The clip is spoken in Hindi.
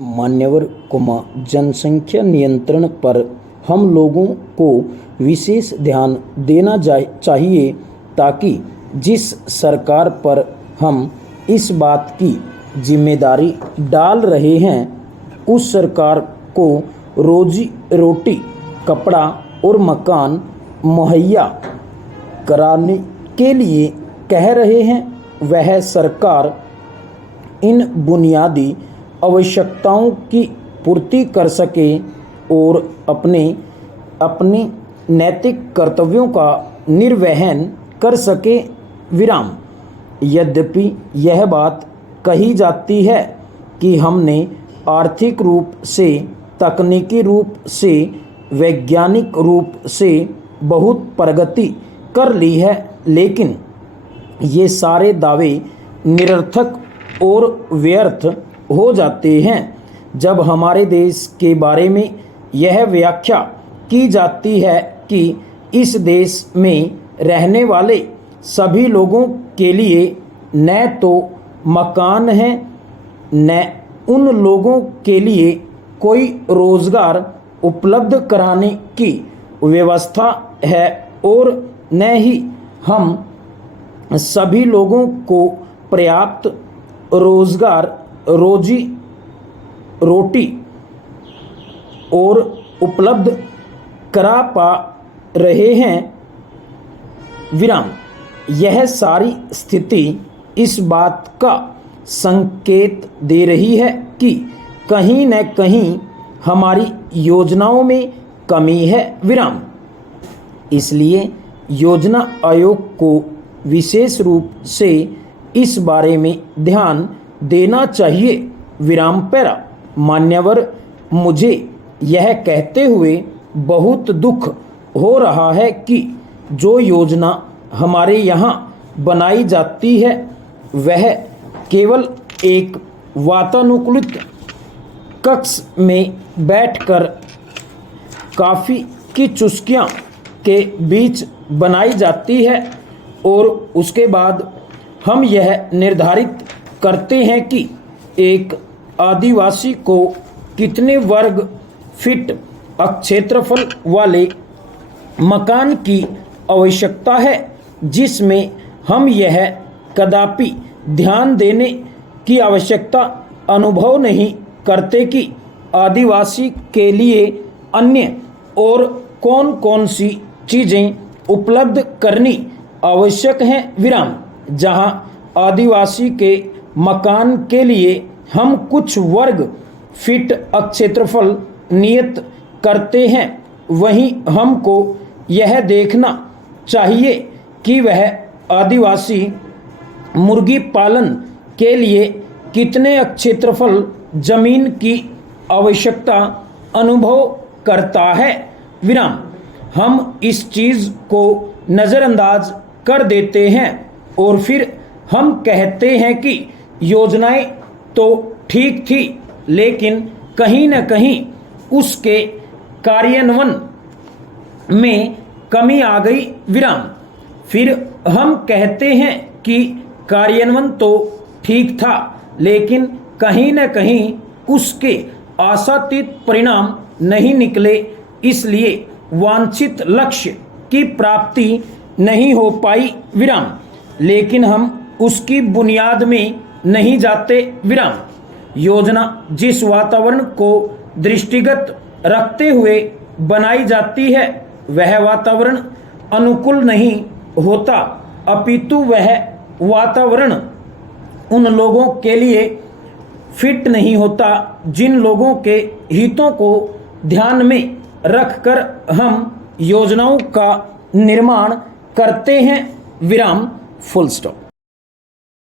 मान्यवर जनसंख्या नियंत्रण पर हम लोगों को विशेष ध्यान देना चाहिए ताकि जिस सरकार पर हम इस बात की जिम्मेदारी डाल रहे हैं उस सरकार को रोजी रोटी, कपड़ा और मकान मुहैया कराने के लिए कह रहे हैं, वह सरकार इन बुनियादी आवश्यकताओं की पूर्ति कर सके और अपने नैतिक कर्तव्यों का निर्वहन कर सके। यद्यपि यह बात कही जाती है कि हमने आर्थिक रूप से, तकनीकी रूप से, वैज्ञानिक रूप से बहुत प्रगति कर ली है, लेकिन ये सारे दावे निरर्थक और व्यर्थ हो जाते हैं जब हमारे देश के बारे में यह व्याख्या की जाती है कि इस देश में रहने वाले सभी लोगों के लिए न तो मकान है, न उन लोगों के लिए कोई रोज़गार उपलब्ध कराने की व्यवस्था है और न ही हम सभी लोगों को पर्याप्त रोज़गार, रोजी रोटी और उपलब्ध करा पा रहे हैं। यह सारी स्थिति इस बात का संकेत दे रही है कि कहीं न कहीं हमारी योजनाओं में कमी है। इसलिए योजना आयोग को विशेष रूप से इस बारे में ध्यान देना चाहिए। मान्यवर, मुझे यह कहते हुए बहुत दुख हो रहा है कि जो योजना हमारे यहाँ बनाई जाती है वह केवल एक वातानुकूलित कक्ष में बैठकर कॉफ़ी की चुस्कियों के बीच बनाई जाती है और उसके बाद हम यह निर्धारित करते हैं कि एक आदिवासी को कितने वर्ग फीट क्षेत्रफल वाले मकान की आवश्यकता है, जिसमें हम यह कदापि ध्यान देने की आवश्यकता अनुभव नहीं करते कि आदिवासी के लिए अन्य और कौन कौन सी चीज़ें उपलब्ध करनी आवश्यक हैं। जहां आदिवासी के मकान के लिए हम कुछ वर्ग फीट क्षेत्रफल नियत करते हैं, वहीं हमको यह देखना चाहिए कि वह आदिवासी मुर्गी पालन के लिए कितने क्षेत्रफल जमीन की आवश्यकता अनुभव करता है। हम इस चीज़ को नज़रअंदाज कर देते हैं और फिर हम कहते हैं कि योजनाएं तो ठीक थी, लेकिन कहीं न कहीं उसके कार्यान्वयन में कमी आ गई। फिर हम कहते हैं कि कार्यान्वयन तो ठीक था, लेकिन कहीं न कहीं उसके आशातीत परिणाम नहीं निकले, इसलिए वांछित लक्ष्य की प्राप्ति नहीं हो पाई। लेकिन हम उसकी बुनियाद में नहीं जाते। योजना जिस वातावरण को दृष्टिगत रखते हुए बनाई जाती है वह वातावरण अनुकूल नहीं होता, अपितु वह वातावरण उन लोगों के लिए फिट नहीं होता जिन लोगों के हितों को ध्यान में रखकर हम योजनाओं का निर्माण करते हैं। Full stop.